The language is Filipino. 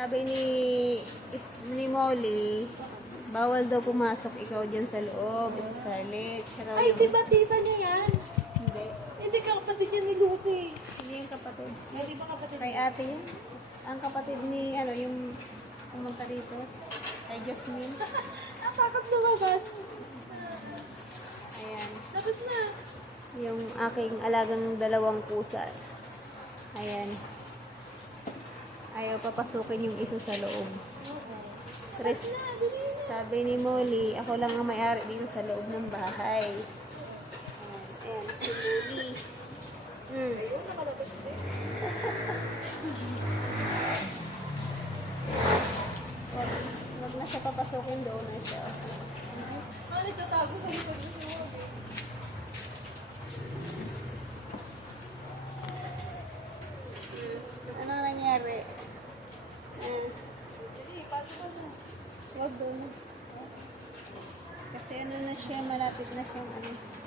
Sabi ni Molly, bawal daw pumasok ikaw dyan sa loob, Scarlett. Siya raw Ay, yung- di ba tita niya yan? Hindi. Hindi ka kapatid niya ni Lucy. Hindi yung kapatid. Hindi ba kapatid Kay ate yun. Ang kapatid ni, yung pumunta rito. Kay Jasmine. Nakakot lumabas. Ayan. Tapos na. Yung aking alagang dalawang pusa. Ayan. Ayaw papasukin yung isa sa loob. Chris, sabi ni Molly, ako lang ang may-ari dito sa loob ng bahay. Ayan, si Molly. Wag na siya papasukin doon na siya. Ano nagtatago sa likod mo? Anong nangyari? Hindi, paano ba na? Wag doon. Kasi ano na siya, malapit na siyang ano.